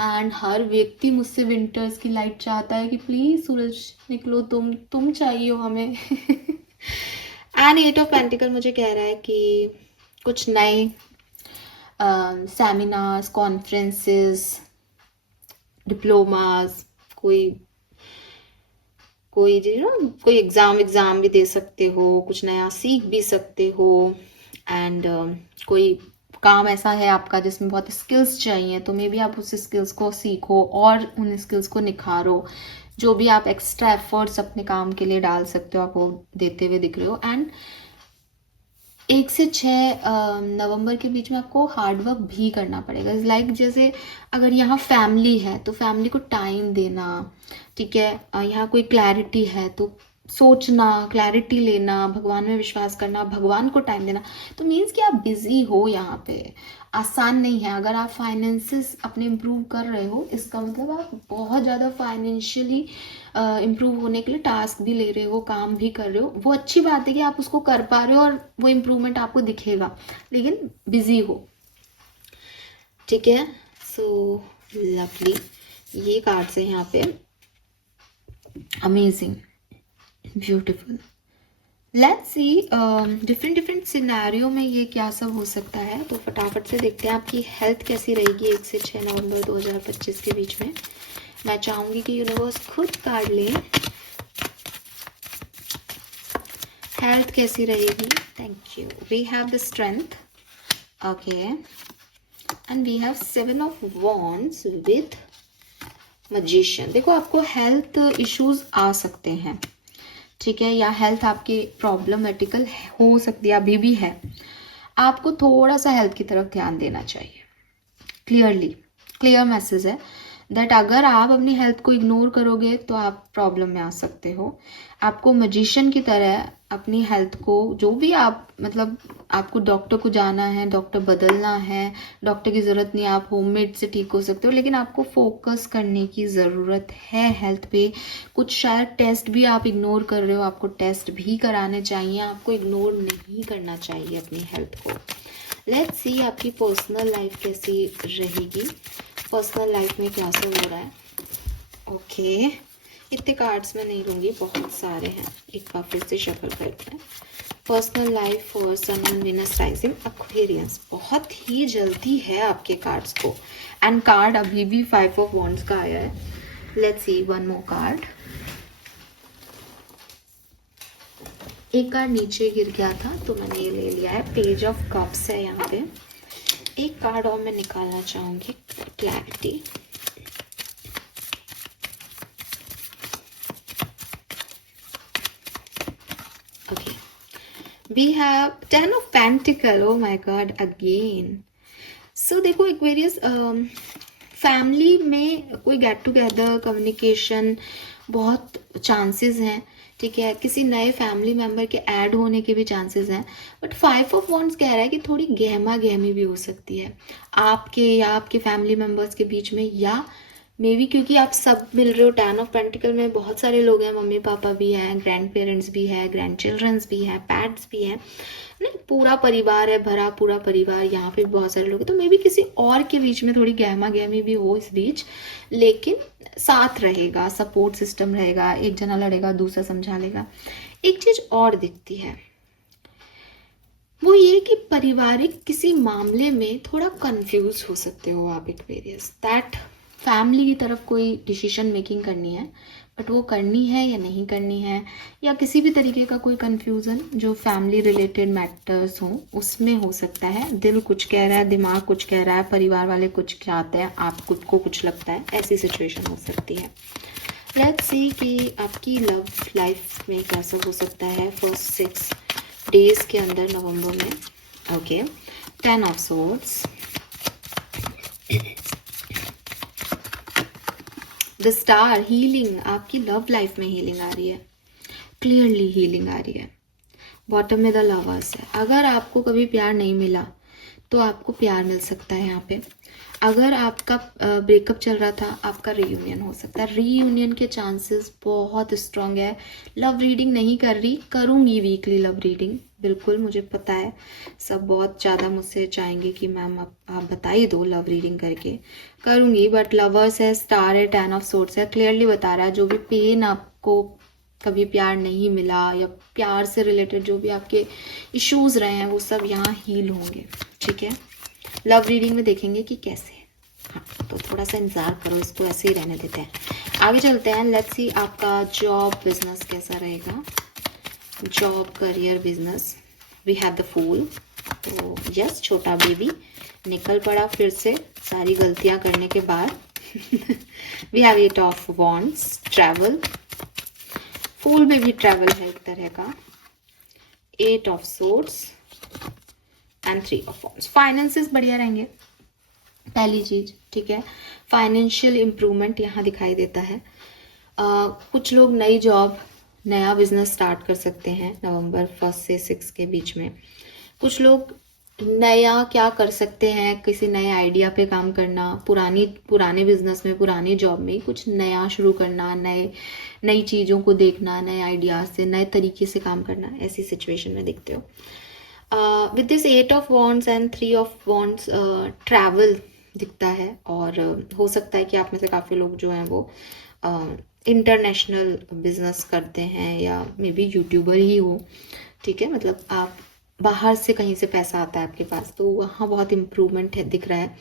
एंड हर व्यक्ति मुझसे विंटर्स की लाइट चाहता है कि प्लीज़ सूरज निकलो, तुम चाहिए हो हमें। एंड 8 ऑफ पेंटिकल मुझे कह रहा है कि कुछ नए सेमिनार्स, कॉन्फ्रेंसेस, डिप्लोमास, कोई कोई एग्ज़ाम भी दे सकते हो, कुछ नया सीख भी सकते हो। एंड कोई काम ऐसा है आपका जिसमें बहुत स्किल्स चाहिए, तो मे बी आप उस स्किल्स को सीखो और उन स्किल्स को निखारो। जो भी आप एक्स्ट्रा एफर्ट्स अपने काम के लिए डाल सकते हो, आप वो देते हुए दिख रहे हो। एंड 1 से 6 नवंबर के बीच में आपको हार्डवर्क भी करना पड़ेगा। लाइक जैसे अगर यहाँ फैमिली है तो फैमिली को टाइम देना, ठीक है। यहाँ कोई क्लैरिटी है तो सोचना, क्लैरिटी लेना, भगवान में विश्वास करना, भगवान को टाइम देना। तो मीन्स कि आप बिजी हो यहाँ पे, आसान नहीं है। अगर आप फाइनेंसेस अपने इम्प्रूव कर रहे हो, इसका मतलब आप बहुत ज़्यादा फाइनेंशियली इम्प्रूव होने के लिए टास्क भी ले रहे हो, काम भी कर रहे हो। वो अच्छी बात है कि आप उसको कर पा रहे हो और वो इम्प्रूवमेंट आपको दिखेगा, लेकिन बिजी हो, ठीक है। सो लवली, ये कार्ड्स है यहाँ पे, amazing, beautiful. Let's see different scenario में ये क्या सब हो सकता है। तो फटाफट से देखते हैं आपकी हेल्थ कैसी रहेगी 1 से 6 नवंबर 2025 के बीच में। मैं चाहूँगी कि यूनिवर्स खुद कार्ड ले, हेल्थ कैसी रहेगी। Thank you. We have the strength, okay, and we have 7 of wands with magician. देखो आपको हेल्थ इश्यूज आ सकते हैं, ठीक है, या हेल्थ आपकी प्रॉब्लमेटिकल हो सकती है, अभी भी है। आपको थोड़ा सा हेल्थ की तरफ ध्यान देना चाहिए। क्लियर मैसेज है दैट अगर आप अपनी हेल्थ को इग्नोर करोगे तो आप प्रॉब्लम में आ सकते हो। आपको मैजिशियन की तरह अपनी हेल्थ को, जो भी आप मतलब आपको डॉक्टर को जाना है, डॉक्टर बदलना है, डॉक्टर की ज़रूरत नहीं, आप होममेड से ठीक हो सकते हो, लेकिन आपको फोकस करने की ज़रूरत है हेल्थ पे। कुछ शायद टेस्ट भी आप इग्नोर कर रहे हो, आपको टेस्ट भी कराने चाहिए, आपको इग्नोर नहीं करना चाहिए अपनी हेल्थ को। लेट्स सी आपकी पर्सनल लाइफ कैसी रहेगी, पर्सनल लाइफ में क्या सब हो रहा है। ओके, इतने कार्ड्स में नहीं लूँगी, बहुत सारे हैं, एक बार फिर से शफल करते हैं। Personal life for sun, moon, Venus, rising, Aquarius, बहुत ही जल्दी है आपके कार्ड्स को। एंड कार्ड अभी भी 5 ऑफ वॉन्ड्स का आया है। Let's see one more card. एक कार्ड नीचे गिर गया था तो मैंने ये ले लिया है, पेज ऑफ कप्स है यहाँ पे। एक कार्ड और मैं निकालना चाहूँगी, clarity. Okay, we have 10 of pentacle, oh my god again. So देखो एक्वेरियस, फैमिली में कोई गेट टुगेदर, कम्युनिकेशन, बहुत चांसेस हैं, ठीक है, किसी नए फैमिली मेम्बर के ऐड होने के भी चांसेस हैं। बट 5 ऑफ वॉन्ड्स कह रहा है कि थोड़ी गहमा गहमी भी हो सकती है आपके या आपके फैमिली मेम्बर्स के बीच में, या मे बी क्योंकि आप सब मिल रहे हो। 10 ऑफ पेंटिकल में बहुत सारे लोग हैं, मम्मी पापा भी हैं, ग्रैंड पेरेंट्स भी हैं, ग्रैंड चिल्ड्रंस भी हैं, पैट्स भी हैं, नहीं पूरा परिवार है, भरा पूरा परिवार, यहाँ पे भी बहुत सारे लोग हैं। तो मे बी किसी और के बीच में थोड़ी गहमा गहमी भी हो इस बीच, लेकिन साथ रहेगा, सपोर्ट सिस्टम रहेगा, एक जना लड़ेगा दूसरा समझा लेगा। एक चीज और दिखती है, वो ये कि पारिवारिक किसी मामले में थोड़ा कंफ्यूज हो सकते हो आप एक्वेरियस, दैट फैमिली की तरफ कोई डिसीजन मेकिंग करनी है, बट वो करनी है या नहीं करनी है, या किसी भी तरीके का कोई कंफ्यूजन जो फैमिली रिलेटेड मैटर्स हो उसमें हो सकता है। दिल कुछ कह रहा है, दिमाग कुछ कह रहा है, परिवार वाले कुछ चाहते हैं, आप खुद को कुछ लगता है, ऐसी सिचुएशन हो सकती है। लेट्स सी कि आपकी लव लाइफ में कैसा हो सकता है फर्स्ट 6 डेज के अंदर नवंबर में। Okay, 10 of swords, the star, healing, आपकी लव लाइफ में हीलिंग आ रही है, क्लियरली हीलिंग आ रही है। बॉटम में द लवर्स है, अगर आपको कभी प्यार नहीं मिला तो आपको प्यार मिल सकता है यहाँ पे। अगर आपका ब्रेकअप चल रहा था, आपका रीयूनियन हो सकता है, रीयूनियन के चांसेस बहुत स्ट्रांग है। लव रीडिंग नहीं कर रही, करूँगी वीकली लव रीडिंग, बिल्कुल मुझे पता है सब बहुत ज़्यादा मुझसे चाहेंगे कि मैम आप बता ही दो लव रीडिंग करके, करूँगी। बट लवर्स है, स्टार है, 10 ऑफ सोर्ड्स है, क्लियरली बता रहा है जो भी पेन आपको कभी प्यार नहीं मिला या प्यार से रिलेटेड जो भी आपके इश्यूज रहे हैं वो सब यहाँ हील होंगे, ठीक है। लव रीडिंग में देखेंगे कि कैसे, हाँ तो थोड़ा सा इंतजार करो, इसको ऐसे ही रहने देते हैं, आगे चलते हैं। लेट्स सी आपका जॉब बिजनेस कैसा रहेगा, job career business. We have the fool, तो यस छोटा बेबी निकल पड़ा फिर से सारी गलतियां करने के बाद। We have 8 of wands, travel, fool में भी ट्रैवल है एक तरह का, 8 of swords and 3 of wands. Finances बढ़िया रहेंगे, पहली चीज, ठीक है, फाइनेंशियल इंप्रूवमेंट यहाँ दिखाई देता है। कुछ लोग नई जॉब, नया बिजनेस स्टार्ट कर सकते हैं नवंबर 1 से 6 के बीच में। कुछ लोग नया क्या कर सकते हैं, किसी नए आइडिया पे काम करना, पुराने बिजनेस में, पुरानी जॉब में कुछ नया शुरू करना, नई चीज़ों को देखना, नए आइडियाज से, नए तरीके से काम करना, ऐसी सिचुएशन में देखते हो। With this 8 of wands and 3 of wands, travel दिखता है, और हो सकता है कि आप में से काफ़ी लोग जो हैं वो इंटरनेशनल बिजनेस करते हैं या मे बी यूट्यूबर ही हो, ठीक है, मतलब आप बाहर से कहीं से पैसा आता है आपके पास, तो वहाँ बहुत इम्प्रूवमेंट है दिख रहा है।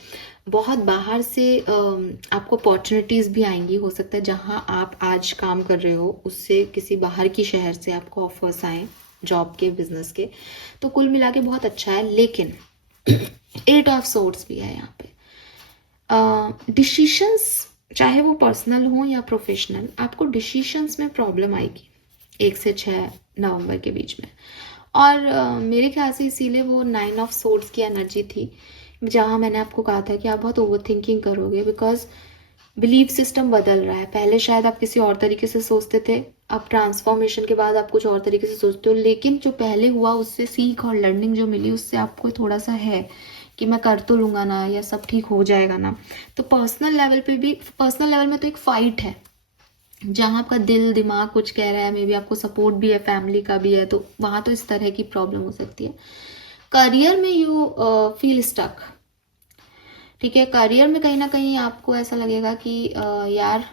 बहुत बाहर से आपको अपॉर्चुनिटीज़ भी आएंगी, हो सकता है जहाँ आप आज काम कर रहे हो उससे किसी बाहर की शहर से आपको ऑफर्स आए जॉब के, बिजनेस के, तो कुल मिला के बहुत अच्छा है। लेकिन 8 ऑफ सोर्ड्स भी है यहाँ पे। डिसीशंस, चाहे वो पर्सनल हो या प्रोफेशनल, आपको डिसीशंस में प्रॉब्लम आएगी 1 से 6 नवंबर के बीच में। और मेरे ख्याल से इसीलिए वो 9 ऑफ सोर्ड्स की एनर्जी थी, जहाँ मैंने आपको कहा था कि आप बहुत ओवर थिंकिंग करोगे, बिकॉज बिलीफ सिस्टम बदल रहा है। पहले शायद आप किसी और तरीके से सोचते थे, अब ट्रांसफॉर्मेशन के बाद आप कुछ और तरीके से सोचते हो, लेकिन जो पहले हुआ उससे सीख और लर्निंग जो मिली उससे आपको थोड़ा सा है कि मैं कर तो लूँगा ना, या सब ठीक हो जाएगा ना। तो पर्सनल लेवल पे भी, पर्सनल लेवल में तो एक फाइट है जहाँ आपका दिल दिमाग कुछ कह रहा है, मे बी आपको सपोर्ट भी है, फैमिली का भी है, तो वहाँ तो इस तरह की प्रॉब्लम हो सकती है। करियर में यू फील स्टक, ठीक है, करियर में कहीं ना कहीं आपको ऐसा लगेगा कि यार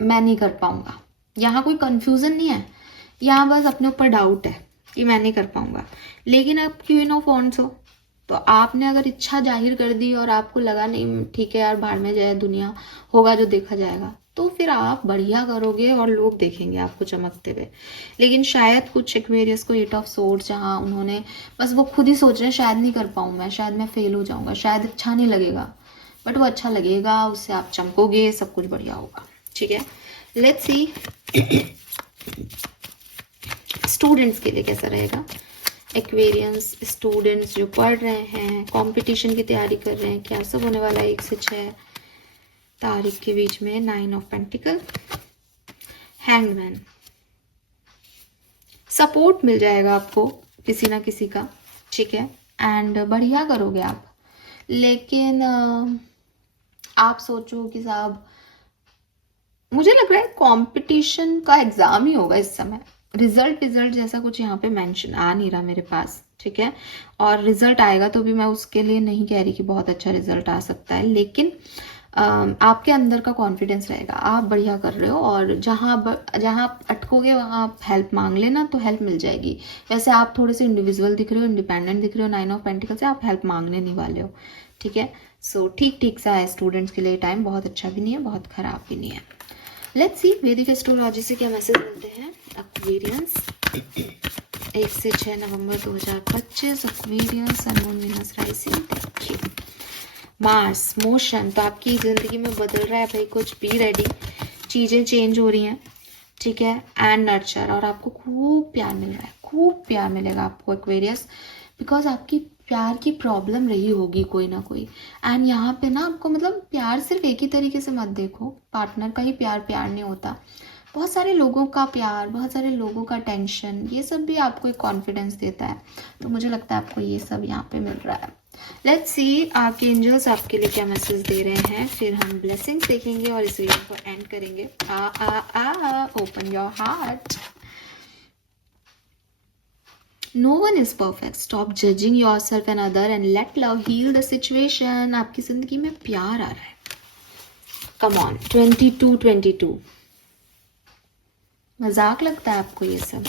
मैं नहीं कर पाऊंगा। यहाँ कोई कंफ्यूजन नहीं है, यहाँ बस अपने ऊपर डाउट है कि मैं नहीं कर पाऊंगा। लेकिन आप क्वीन ऑफ वॉन्ड्स हो, तो आपने अगर इच्छा जाहिर कर दी और आपको लगा नहीं ठीक है यार भाड़ में जाए दुनिया, होगा जो देखा जाएगा, तो फिर आप बढ़िया करोगे और लोग देखेंगे आपको चमकते हुए। लेकिन शायद कुछ एक्वेरियस को 8 ऑफ सोर्ड्स, जहाँ उन्होंने बस वो खुद ही सोच रहे हैं शायद नहीं कर पाऊँ मैं, शायद मैं फेल हो जाऊंगा, शायद अच्छा नहीं लगेगा, बट वो अच्छा लगेगा, उससे आप चमकोगे, सब कुछ बढ़िया होगा, ठीक है। लेट्स सी स्टूडेंट्स के लिए कैसा रहेगा। एक्वेरियंस स्टूडेंट्स जो पढ़ रहे हैं, कंपटीशन की तैयारी कर रहे हैं, क्या सब होने वाला है 1 से 6 तारीख के बीच में। 9 ऑफ पेंटिकल, हैंगमैन, सपोर्ट मिल जाएगा आपको किसी ना किसी का, ठीक है, एंड बढ़िया करोगे आप। लेकिन आप सोचो कि साहब मुझे लग रहा है कंपटीशन का एग्जाम ही होगा इस समय। रिजल्ट जैसा कुछ यहाँ पे मेंशन आ नहीं रहा मेरे पास, ठीक है, और रिजल्ट आएगा तो भी मैं उसके लिए नहीं कह रही कि बहुत अच्छा रिजल्ट आ सकता है, लेकिन आपके अंदर का कॉन्फिडेंस रहेगा, आप बढ़िया कर रहे हो, और जहाँ आप अटकोगे वहाँ आप हेल्प मांग लेना तो हेल्प मिल जाएगी। वैसे आप थोड़े से इंडिविजुअल दिख रहे हो, इंडिपेंडेंट दिख रहे हो 9 ऑफ पेंटिकल से, आप हेल्प मांगने नहीं वाले हो, ठीक है। सो ठीक सा है स्टूडेंट्स के लिए टाइम, बहुत अच्छा भी नहीं है, बहुत खराब भी नहीं है। लेट्स सी वैदिक एस्ट्रोलॉजी से क्या मैसेज मिलते हैं। एक्वेरियंस 1 से 6 नवंबर 2025, Aquarians, sun moon Venus rising. देखिए मार्स मोशन, तो आपकी ज़िंदगी में बदल रहा है भाई, कुछ बी रेडी, चीज़ें चेंज हो रही हैं, ठीक है, एंड नर्चर, और आपको खूब प्यार मिल रहा है, खूब प्यार मिलेगा आपको एक्वेरियस, बिकॉज आपकी प्यार की प्रॉब्लम रही होगी कोई ना कोई। एंड यहाँ पे ना आपको मतलब प्यार सिर्फ एक ही तरीके से मत देखो, पार्टनर का ही प्यार नहीं होता, बहुत सारे लोगों का प्यार, बहुत सारे लोगों का टेंशन, ये सब भी आपको एक कॉन्फिडेंस देता है। तो मुझे लगता है आपको ये सब यहाँ पे मिल रहा है। लेट्स सी आपके एंजल्स आपके लिए क्या मैसेज दे रहे हैं, फिर हम ब्लेसिंग्स देखेंगे और इस वीडियो को एंड करेंगे। Open your heart. No one is perfect. Stop judging yourself and other and let love heal the situation. आपकी जिंदगी में प्यार आ रहा है। Come on, 22. मजाक लगता है आपको ये सब?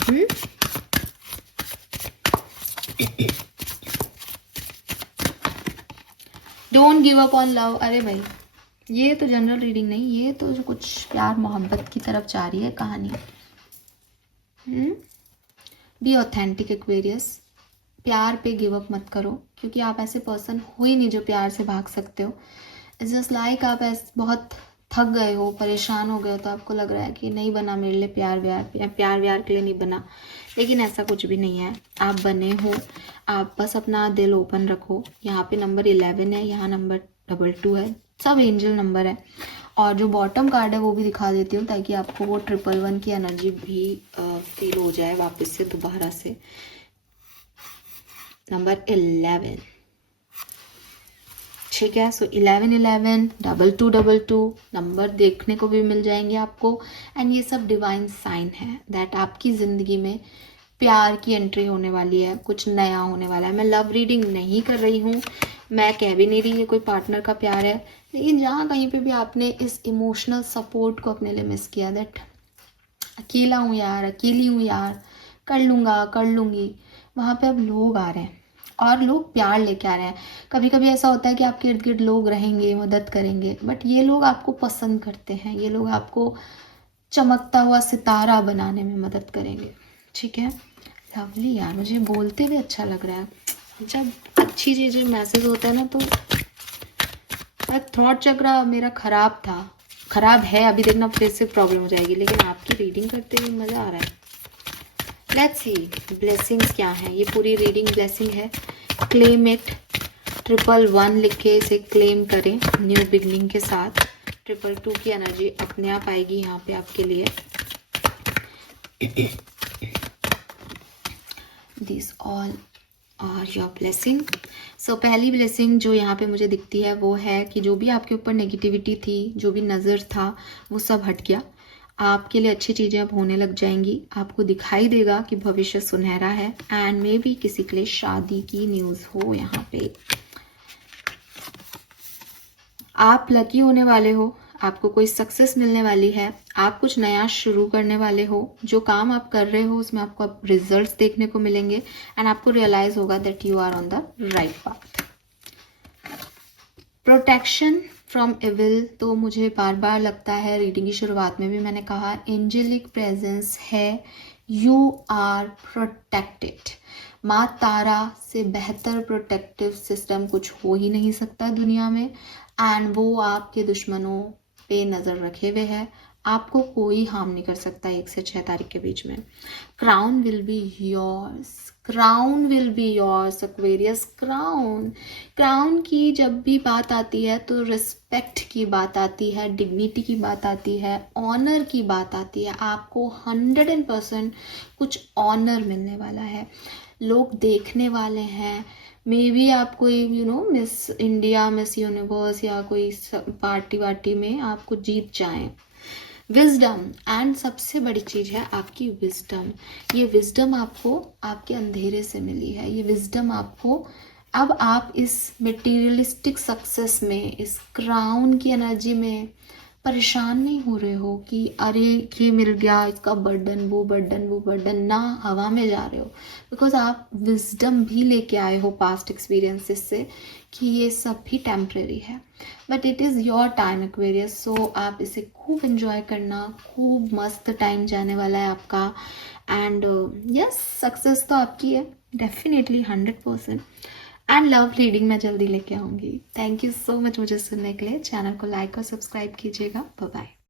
Don't give up on love. अरे भाई ये तो जनरल रीडिंग नहीं, ये तो जो कुछ प्यार मोहब्बत की तरफ जा रही है कहानी। बी ऑथेंटिक एक्वेरियस, प्यार पे गिव अप मत करो, क्योंकि आप ऐसे पर्सन हो ही नहीं जो प्यार से भाग सकते हो। इट्स जस्ट लाइक आप ऐसे बहुत थक गए हो, परेशान हो गए हो, तो आपको लग रहा है कि नहीं बना मेरे लिए प्यार व्यार के लिए नहीं बना, लेकिन ऐसा कुछ भी नहीं है, आप बने हो। आप बस अपना दिल ओपन रखो। यहाँ पे नंबर 11 है, यहाँ नंबर 22 है, सब एंजल नंबर है। और जो बॉटम कार्ड है वो भी दिखा देती हूँ ताकि आपको वो 111 की एनर्जी भी फील हो जाए वापस से दोबारा से। नंबर 11, ठीक है। सो 11 22 नंबर देखने को भी मिल जाएंगे आपको, एंड ये सब डिवाइन साइन है दैट आपकी ज़िंदगी में प्यार की एंट्री होने वाली है, कुछ नया होने वाला है। मैं लव रीडिंग नहीं कर रही हूँ, मैं कह भी नहीं रही है कोई पार्टनर का प्यार है, लेकिन जहाँ कहीं पे भी आपने इस इमोशनल सपोर्ट को अपने लिए मिस किया, दैट अकेला हूँ यार, अकेली हूँ यार, कर लूँगा कर लूँगी, वहाँ पे अब लोग आ रहे हैं और लोग प्यार लेके आ रहे हैं। कभी कभी ऐसा होता है कि आपके इर्द गिर्द लोग रहेंगे, मदद करेंगे, बट ये लोग आपको पसंद करते हैं, ये लोग आपको चमकता हुआ सितारा बनाने में मदद करेंगे, ठीक है। लवली यार, मुझे बोलते हुए अच्छा लग रहा है। जब अच्छी चीज़ें मैसेज होता है ना तो थॉट चक्र मेरा खराब है, अभी देखना फिर से प्रॉब्लम हो जाएगी, लेकिन आपकी रीडिंग करते हुए मज़ा आ रहा है। लेट्स सी ब्लेसिंग्स क्या है। ये पूरी रीडिंग ब्लेसिंग है। क्लेम इट, 111 लिख के इसे क्लेम करें न्यू बिगनिंग के साथ। 222 की एनर्जी अपने आप आएगी यहाँ पे आपके लिए। This all are your blessing. So पहली ब्लेसिंग जो यहाँ पे मुझे दिखती है वो है कि जो भी आपके ऊपर नेगेटिविटी थी, जो भी नज़र था, वो सब हट गया। आपके लिए अच्छी चीज़ें अब होने लग जाएंगी। आपको दिखाई देगा कि भविष्य सुनहरा है, एंड मे बी किसी के लिए शादी की न्यूज़ हो यहाँ पे। आप लकी होने वाले हो, आपको कोई सक्सेस मिलने वाली है, आप कुछ नया शुरू करने वाले हो, जो काम आप कर रहे हो उसमें आपको अब रिजल्ट्स देखने को मिलेंगे, एंड आपको रियलाइज होगा that you are on the right path. Protection from evil, तो मुझे बार बार लगता है, रीडिंग की शुरुआत में भी मैंने कहा, एंजेलिक प्रेजेंस है, यू आर प्रोटेक्टेड। माँ तारा से बेहतर प्रोटेक्टिव सिस्टम कुछ हो ही नहीं सकता दुनिया में, एंड वो आपके दुश्मनों पे नज़र रखे हुए है, आपको कोई हार्म नहीं कर सकता 1 से 6 तारीख के बीच में। Crown will be yours, crown will be yours Aquarius. Crown की जब भी बात आती है तो रिस्पेक्ट की बात आती है, डिग्निटी की बात आती है, ऑनर की बात आती है। आपको 100% कुछ ऑनर मिलने वाला है, लोग देखने वाले हैं। मे बी आप कोई मिस इंडिया, मिस यूनिवर्स या कोई पार्टी वार्टी में आपको जीत जाएं। विजडम, एंड सबसे बड़ी चीज़ है आपकी विजडम। ये विजडम आपको आपके अंधेरे से मिली है। ये विजडम आपको, अब आप इस मटेरियलिस्टिक सक्सेस में, इस क्राउन की एनर्जी में परेशान नहीं हो रहे हो कि अरे ये मिल गया, इसका बर्डन, वो बर्डन, वो बर्डन, ना हवा में जा रहे हो। बिकॉज आप विजडम भी लेके आए हो पास्ट एक्सपीरियंसेस से कि ये सब भी टेम्प्रेरी है। But it is your time Aquarius, so आप इसे खूब एंजॉय करना, खूब मस्त टाइम जाने वाला है आपका। एंड यस, सक्सेस तो आपकी है डेफिनेटली 100%। एंड लव रीडिंग मैं जल्दी लेके आऊँगी। थैंक यू सो मच मुझे सुनने के लिए। चैनल को लाइक और सब्सक्राइब कीजिएगा। Bye bye.